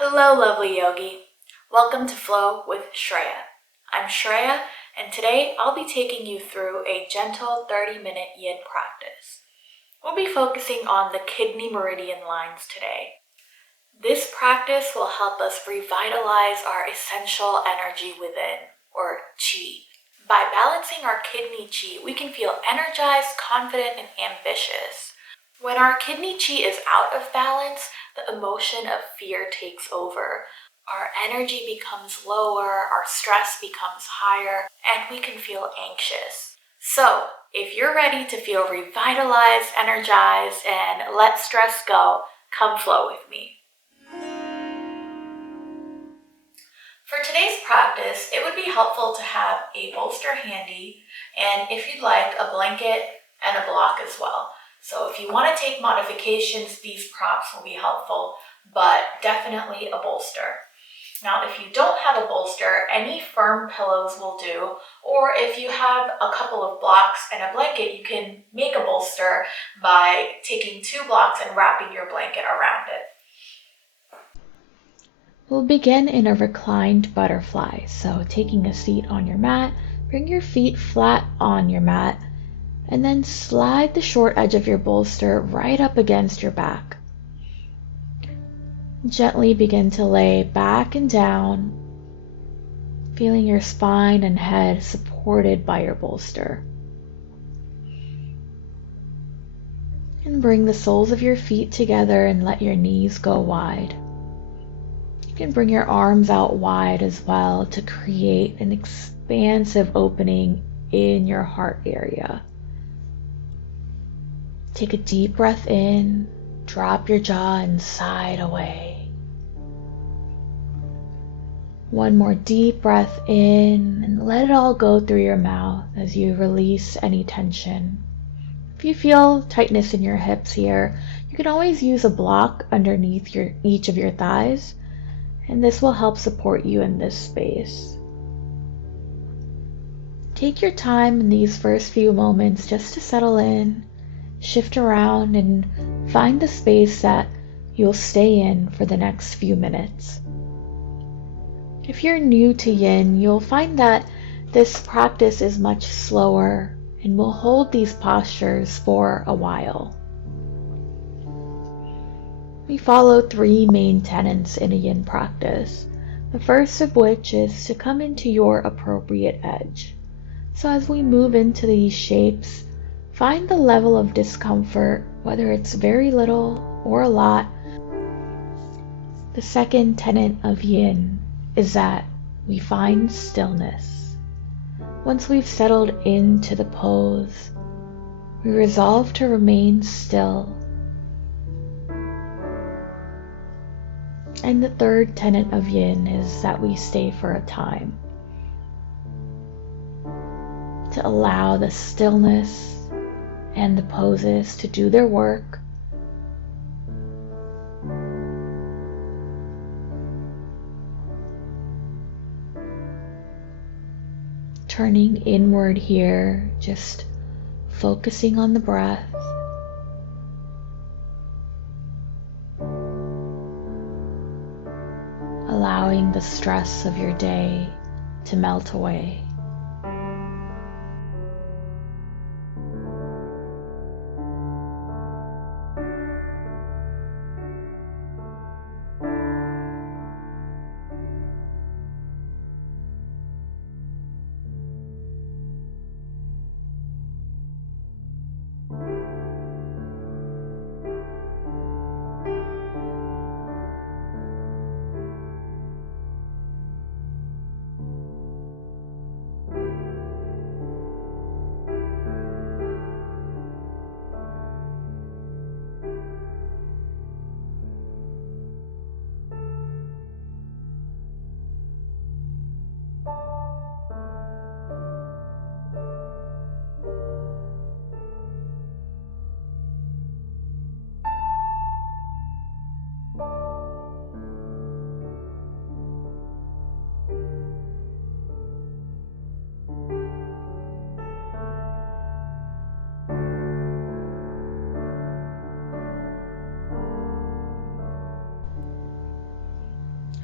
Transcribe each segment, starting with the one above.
Hello, lovely yogi. Welcome to Flow with Shreya. I'm Shreya, and today I'll be taking you through a gentle 30-minute Yin practice. We'll be focusing on the kidney meridian lines today. This practice will help us revitalize our essential energy within, or qi. By balancing our kidney qi, we can feel energized, confident, and ambitious. When our kidney qi is out of balance, the emotion of fear takes over. Our energy becomes lower, our stress becomes higher, and we can feel anxious. So, if you're ready to feel revitalized, energized, and let stress go, come flow with me. For today's practice, it would be helpful to have a bolster handy, and if you'd like, a blanket and a block as well. So if you want to take modifications, these props will be helpful, but definitely a bolster. Now, if you don't have a bolster, any firm pillows will do, or if you have a couple of blocks and a blanket, you can make a bolster by taking 2 blocks and wrapping your blanket around it. We'll begin in a reclined butterfly. So taking a seat on your mat, bring your feet flat on your mat, and then slide the short edge of your bolster right up against your back. Gently begin to lay back and down, feeling your spine and head supported by your bolster. And bring the soles of your feet together and let your knees go wide. You can bring your arms out wide as well to create an expansive opening in your heart area. Take a deep breath in, drop your jaw and side away. One more deep breath in and let it all go through your mouth as you release any tension. If you feel tightness in your hips here, you can always use a block underneath each of your thighs, and this will help support you in this space. Take your time in these first few moments just to settle in, shift around, and find the space that you'll stay in for the next few minutes. If you're new to Yin, you'll find that this practice is much slower and will hold these postures for a while. We follow 3 main tenets in a Yin practice, the first of which is to come into your appropriate edge. So as we move into these shapes, find the level of discomfort, whether it's very little or a lot. The second tenet of Yin is that we find stillness. Once we've settled into the pose, we resolve to remain still. And the third tenet of Yin is that we stay for a time, to allow the stillness and the poses to do their work. Turning inward here, just focusing on the breath. Allowing the stress of your day to melt away.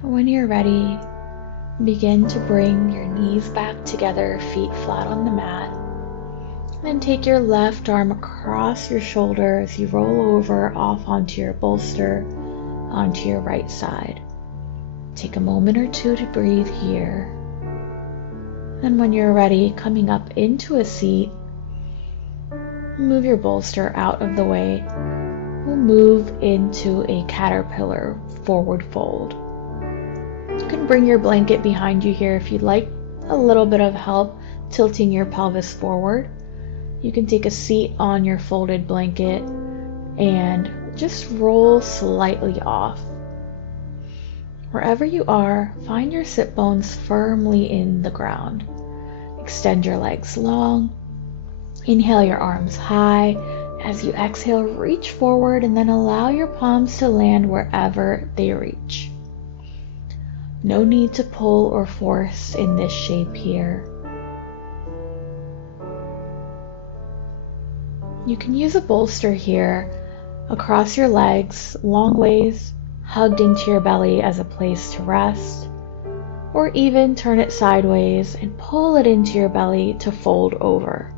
When you're ready, begin to bring your knees back together, feet flat on the mat. Then take your left arm across your shoulder as you roll over off onto your bolster, onto your right side. Take a moment or two to breathe here. And when you're ready, coming up into a seat, move your bolster out of the way. We'll move into a caterpillar forward fold. You can bring your blanket behind you here if you'd like a little bit of help tilting your pelvis forward. You can take a seat on your folded blanket and just roll slightly off. Wherever you are, find your sit bones firmly in the ground. Extend your legs long. Inhale your arms high. As you exhale, reach forward and then allow your palms to land wherever they reach. No need to pull or force in this shape here. You can use a bolster here across your legs, long ways, hugged into your belly as a place to rest, or even turn it sideways and pull it into your belly to fold over.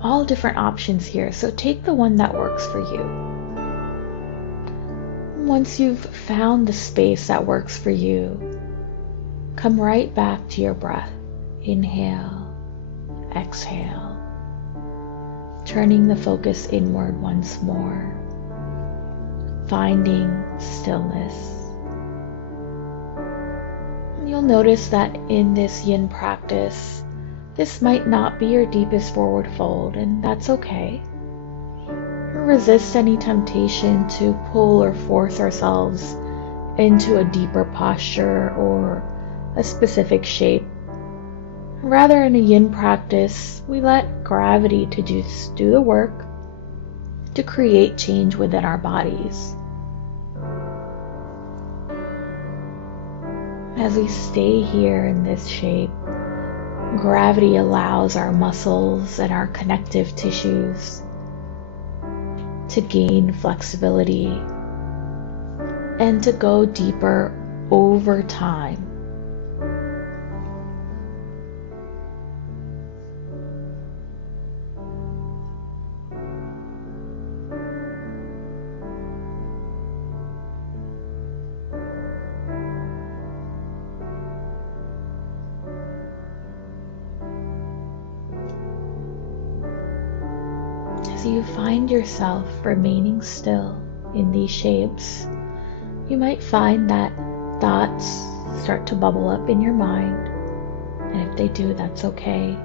All different options here, so take the one that works for you. Once you've found the space that works for you, come right back to your breath. Inhale, exhale, turning the focus inward once more, finding stillness. You'll notice that in this yin practice, this might not be your deepest forward fold, and that's okay. Resist any temptation to pull or force ourselves into a deeper posture or a specific shape. Rather, in a yin practice, we let gravity to just do the work to create change within our bodies. As we stay here in this shape, gravity allows our muscles and our connective tissues to gain flexibility and to go deeper over time. As you find yourself remaining still in these shapes, you might find that thoughts start to bubble up in your mind, and if they do, that's okay.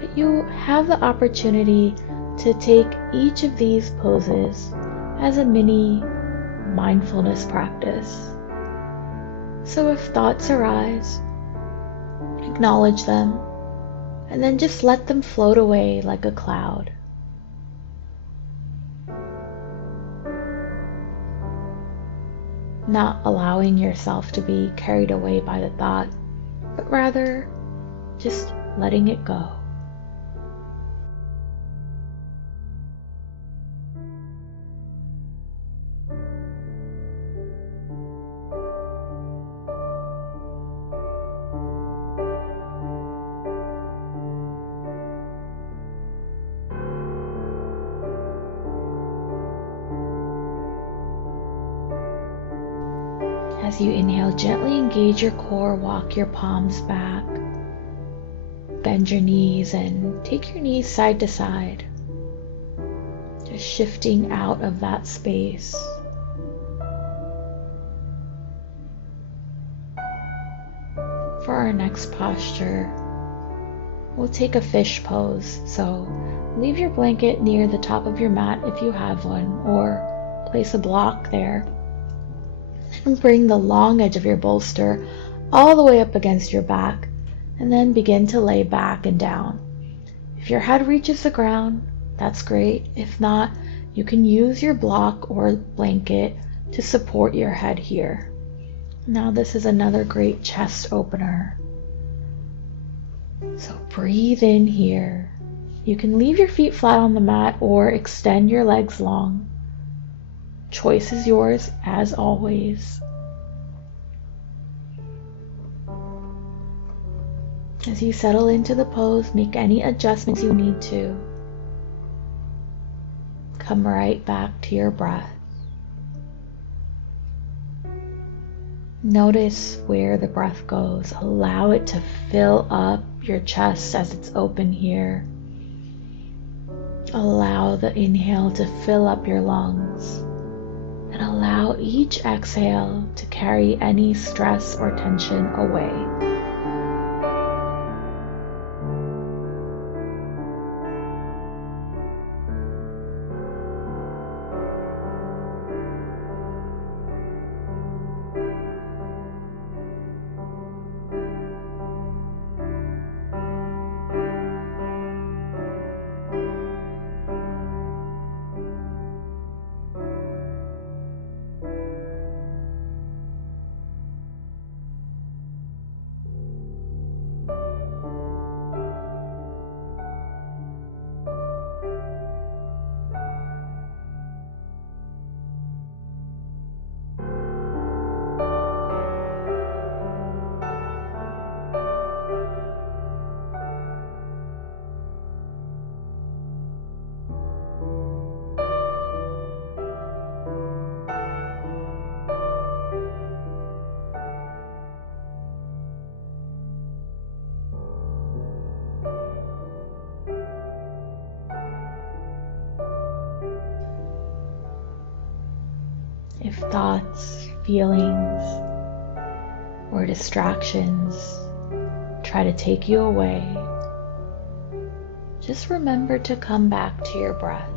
But you have the opportunity to take each of these poses as a mini mindfulness practice. So if thoughts arise, acknowledge them, and then just let them float away like a cloud. Not allowing yourself to be carried away by the thought, but rather just letting it go. As you inhale, gently engage your core, walk your palms back, bend your knees and take your knees side to side, just shifting out of that space. For our next posture, we'll take a fish pose. So leave your blanket near the top of your mat if you have one, or place a block there. And bring the long edge of your bolster all the way up against your back, and then begin to lay back and down. If your head reaches the ground, that's great. If not, you can use your block or blanket to support your head here. Now this is another great chest opener. So breathe in here. You can leave your feet flat on the mat or extend your legs long. Choice is yours as always. As you settle into the pose, make any adjustments you need to. Come right back to your breath. Notice where the breath goes. Allow it to fill up your chest as it's open here. Allow the inhale to fill up your lungs. And allow each exhale to carry any stress or tension away. If thoughts, feelings, or distractions try to take you away, just remember to come back to your breath.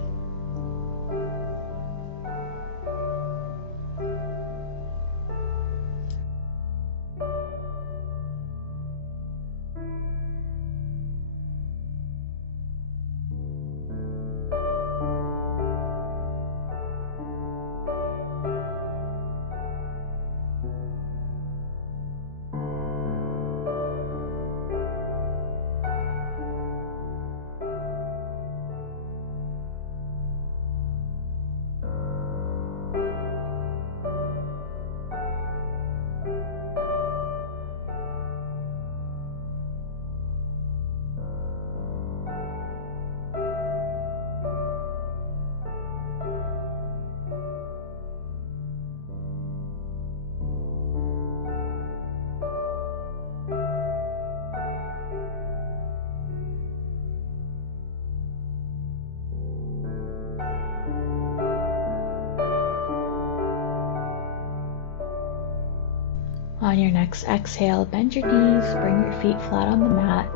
On your next exhale, bend your knees, bring your feet flat on the mat,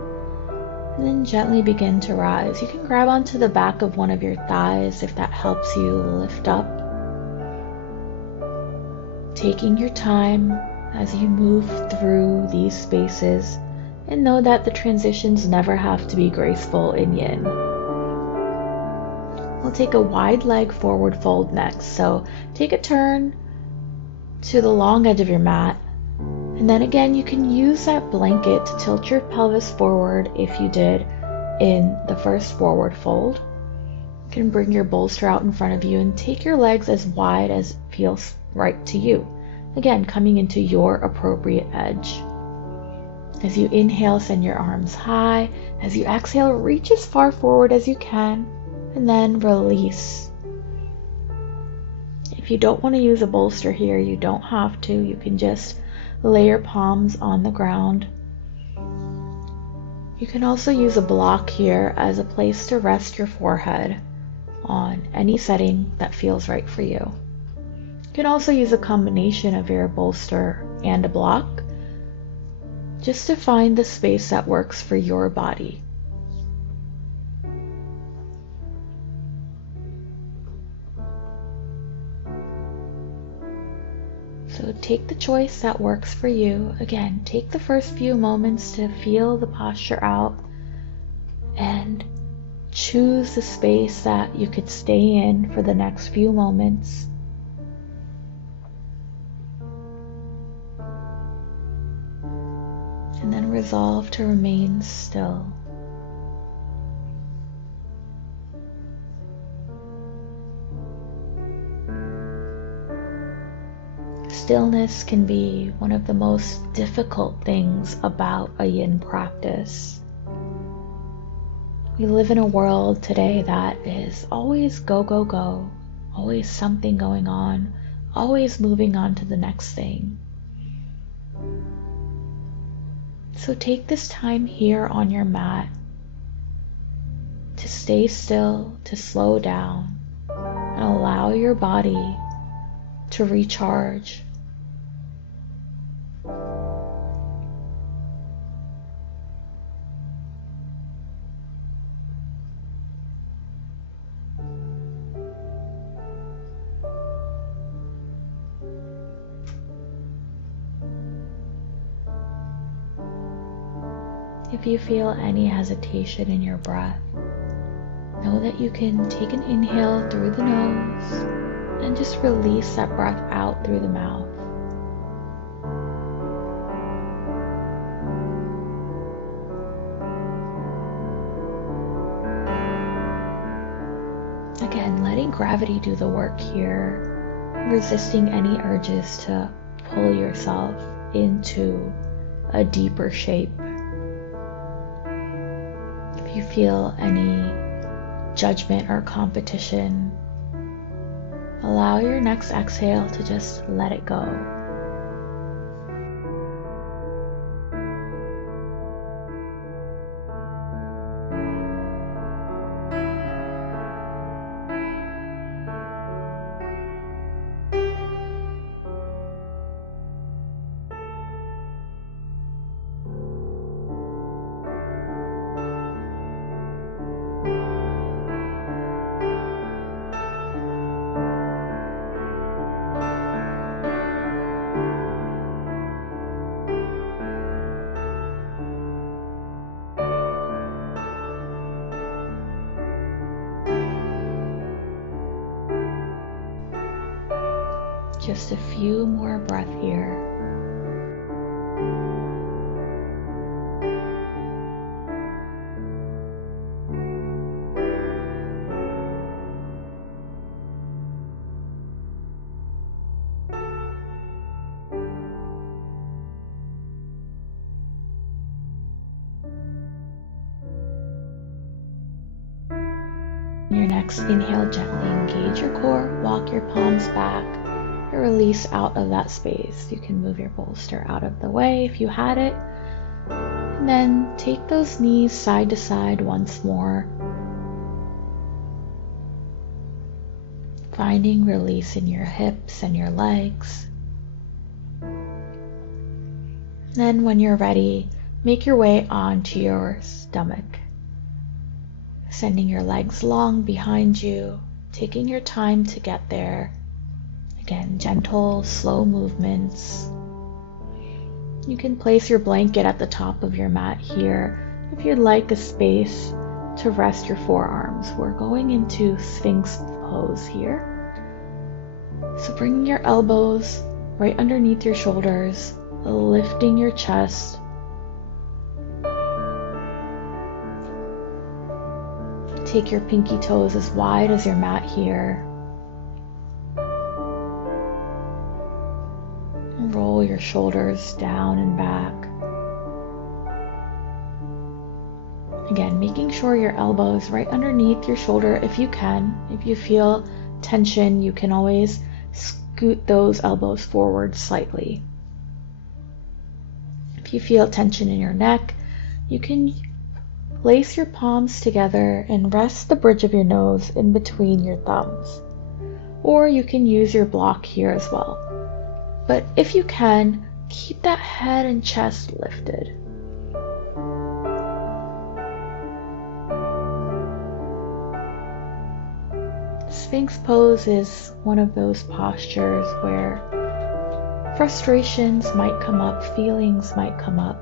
and then gently begin to rise. You can grab onto the back of one of your thighs if that helps you lift up. Taking your time as you move through these spaces, and know that the transitions never have to be graceful in Yin. We'll take a wide leg forward fold next. So take a turn to the long edge of your mat. And then again, you can use that blanket to tilt your pelvis forward if you did in the first forward fold. You can bring your bolster out in front of you and take your legs as wide as feels right to you. Again, coming into your appropriate edge. As you inhale, send your arms high. As you exhale, reach as far forward as you can, and then release. If you don't want to use a bolster here, you don't have to. You can just lay your palms on the ground. You can also use a block here as a place to rest your forehead on any setting that feels right for you. You can also use a combination of your bolster and a block just to find the space that works for your body. So take the choice that works for you. Again, take the first few moments to feel the posture out and choose the space that you could stay in for the next few moments. And then resolve to remain still. Stillness can be one of the most difficult things about a yin practice. We live in a world today that is always go, go, go, always something going on, always moving on to the next thing. So take this time here on your mat to stay still, to slow down, and allow your body to recharge. If you feel any hesitation in your breath, know that you can take an inhale through the nose and just release that breath out through the mouth. Again, letting gravity do the work here, resisting any urges to pull yourself into a deeper shape. If you feel any judgment or competition, allow your next exhale to just let it go. Just a few more breaths here. Your next inhale, gently engage your core, walk your palms back, and release out of that space. You can move your bolster out of the way if you had it, and then take those knees side to side once more, finding release in your hips and your legs. Then when you're ready, make your way onto your stomach, sending your legs long behind you, taking your time to get there. Again, gentle, slow movements. You can place your blanket at the top of your mat here if you'd like a space to rest your forearms. We're going into Sphinx pose here. So bringing your elbows right underneath your shoulders, lifting your chest. Take your pinky toes as wide as your mat here. Roll your shoulders down and back. Again, making sure your elbow is right underneath your shoulder if you can. If you feel tension, you can always scoot those elbows forward slightly. If you feel tension in your neck, you can place your palms together and rest the bridge of your nose in between your thumbs. Or you can use your block here as well. But if you can, keep that head and chest lifted. Sphinx pose is one of those postures where frustrations might come up, feelings might come up.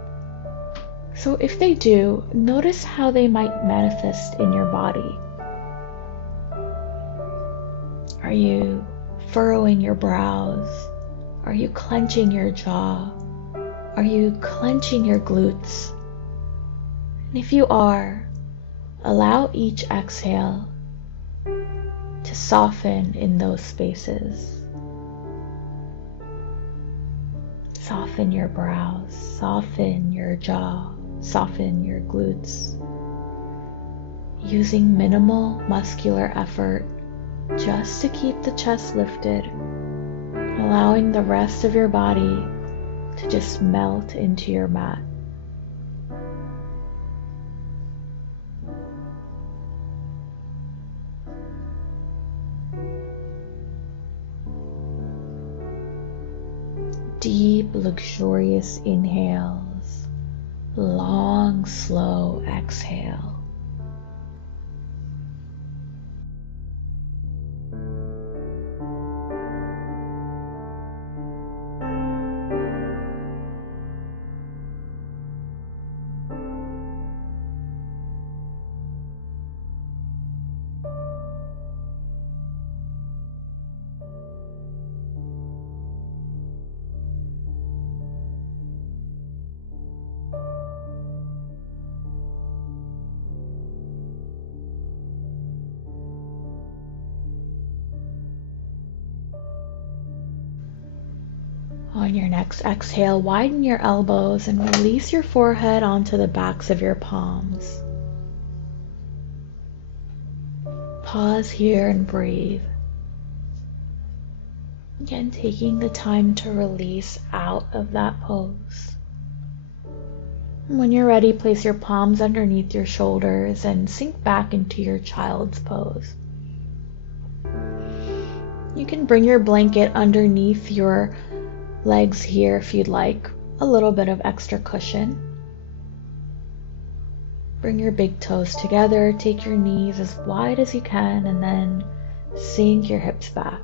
So if they do, notice how they might manifest in your body. Are you furrowing your brows? Are you clenching your jaw? Are you clenching your glutes? And if you are, allow each exhale to soften in those spaces. Soften your brows, soften your jaw, soften your glutes. Using minimal muscular effort just to keep the chest lifted, allowing the rest of your body to just melt into your mat. Deep, luxurious inhales, long, slow exhale. On your next exhale, widen your elbows and release your forehead onto the backs of your palms. Pause here and breathe. Again, taking the time to release out of that pose. And when you're ready, place your palms underneath your shoulders and sink back into your child's pose. You can bring your blanket underneath your legs here if you'd like, a little bit of extra cushion. Bring your big toes together, take your knees as wide as you can, and then sink your hips back.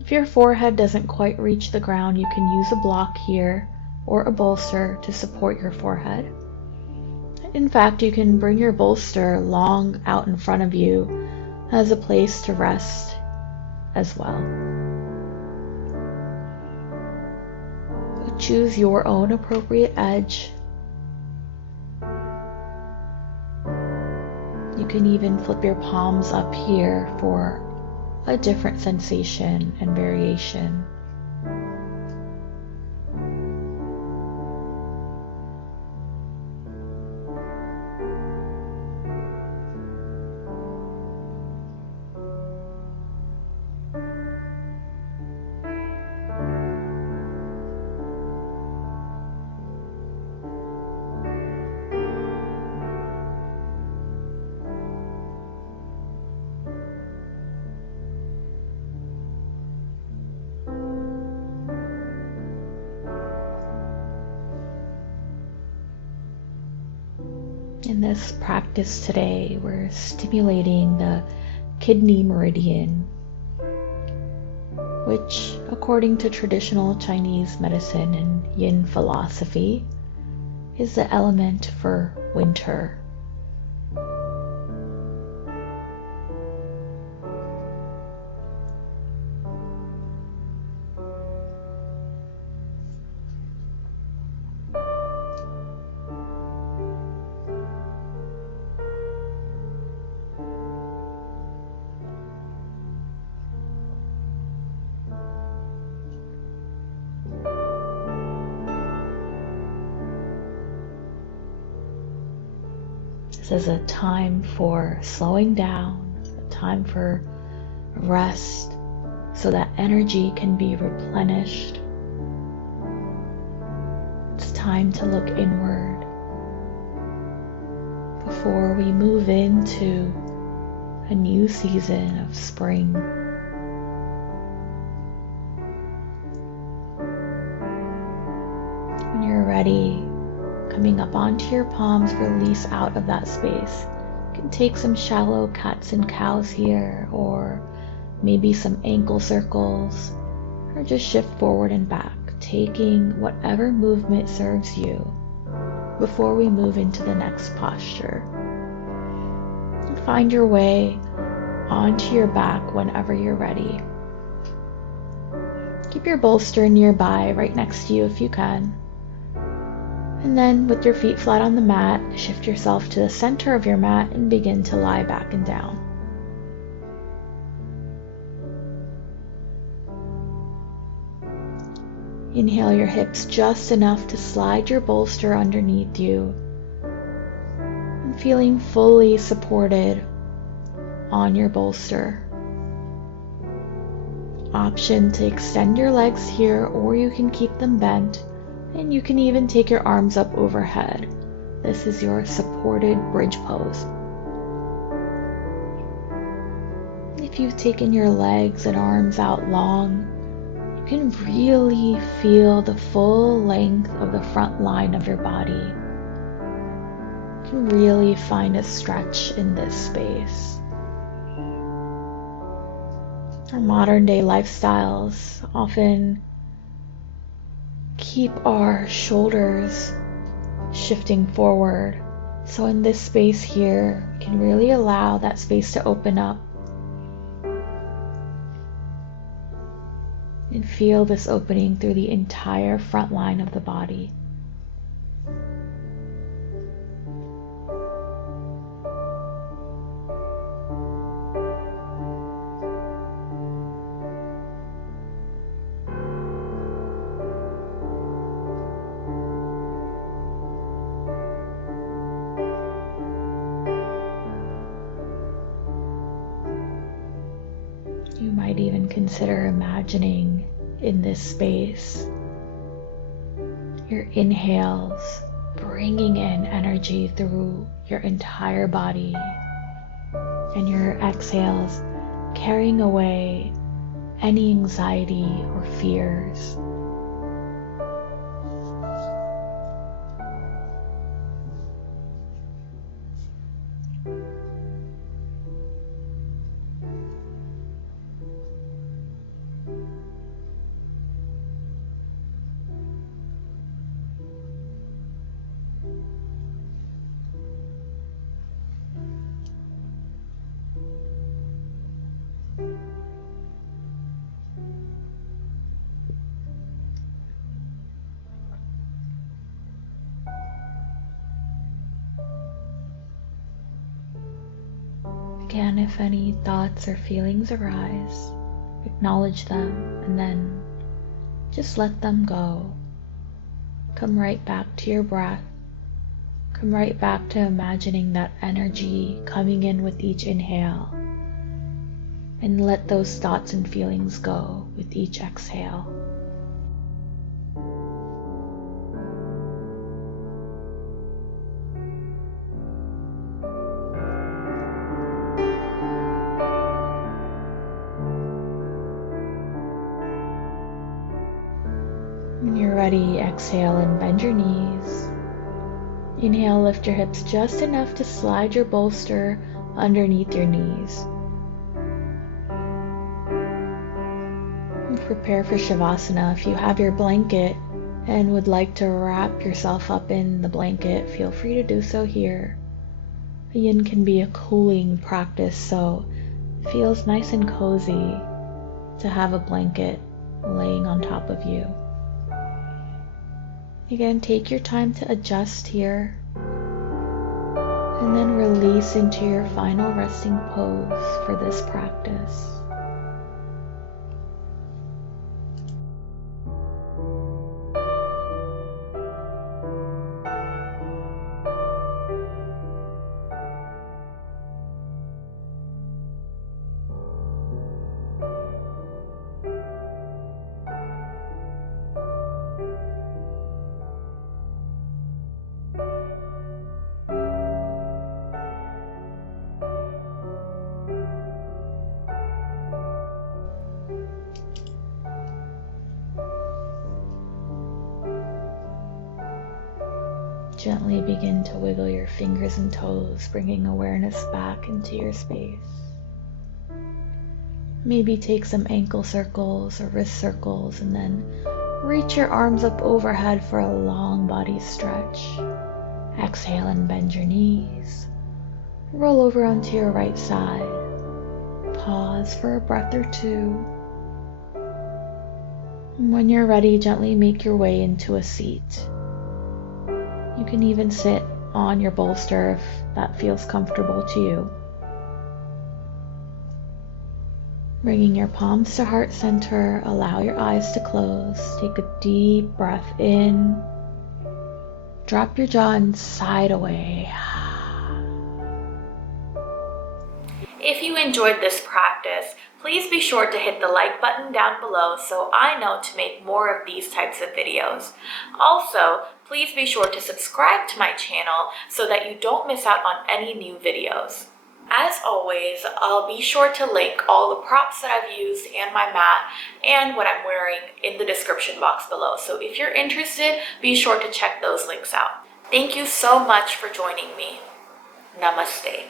If your forehead doesn't quite reach the ground, you can use a block here or a bolster to support your forehead. In fact, you can bring your bolster long out in front of you as a place to rest as well. Choose your own appropriate edge. You can even flip your palms up here for a different sensation and variation. In this practice today, we're stimulating the Kidney Meridian, which, according to traditional Chinese medicine and Yin philosophy, is the element for winter. This is a time for slowing down, a time for rest so that energy can be replenished. It's time to look inward before we move into a new season of spring. When you're ready, coming up onto your palms, release out of that space. You can take some shallow cats and cows here, or maybe some ankle circles, or just shift forward and back, taking whatever movement serves you before we move into the next posture. And find your way onto your back whenever you're ready. Keep your bolster nearby, right next to you if you can. And then, with your feet flat on the mat, shift yourself to the center of your mat and begin to lie back and down. Inhale your hips just enough to slide your bolster underneath you, and feeling fully supported on your bolster. Option to extend your legs here, or you can keep them bent, and you can even take your arms up overhead. This is your supported bridge pose. If you've taken your legs and arms out long, you can really feel the full length of the front line of your body. You can really find a stretch in this space. Our modern day lifestyles often keep our shoulders shifting forward. So in this space here, we can really allow that space to open up and feel this opening through the entire front line of the body. You might even consider imagining in this space your inhales bringing in energy through your entire body, and your exhales carrying away any anxiety or fears. Again, if any thoughts or feelings arise, acknowledge them and then just let them go. Come right back to your breath. Come right back to imagining that energy coming in with each inhale, and let those thoughts and feelings go with each exhale. When you're ready, exhale and bend your knees. Inhale, lift your hips just enough to slide your bolster underneath your knees. And prepare for Shavasana. If you have your blanket and would like to wrap yourself up in the blanket, feel free to do so here. Yin can be a cooling practice, so it feels nice and cozy to have a blanket laying on top of you. Again, take your time to adjust here, and then release into your final resting pose for this practice. Gently begin to wiggle your fingers and toes, bringing awareness back into your space. Maybe take some ankle circles or wrist circles, and then reach your arms up overhead for a long body stretch. Exhale and bend your knees. Roll over onto your right side. Pause for a breath or two. And when you're ready, gently make your way into a seat. You can even sit on your bolster if that feels comfortable to you. Bringing your palms to heart center, allow your eyes to close. Take a deep breath in. Drop your jaw and side away. If you enjoyed this practice, please be sure to hit the like button down below so I know to make more of these types of videos. Also, please be sure to subscribe to my channel so that you don't miss out on any new videos. As always, I'll be sure to link all the props that I've used and my mat and what I'm wearing in the description box below. So if you're interested, be sure to check those links out. Thank you so much for joining me. Namaste.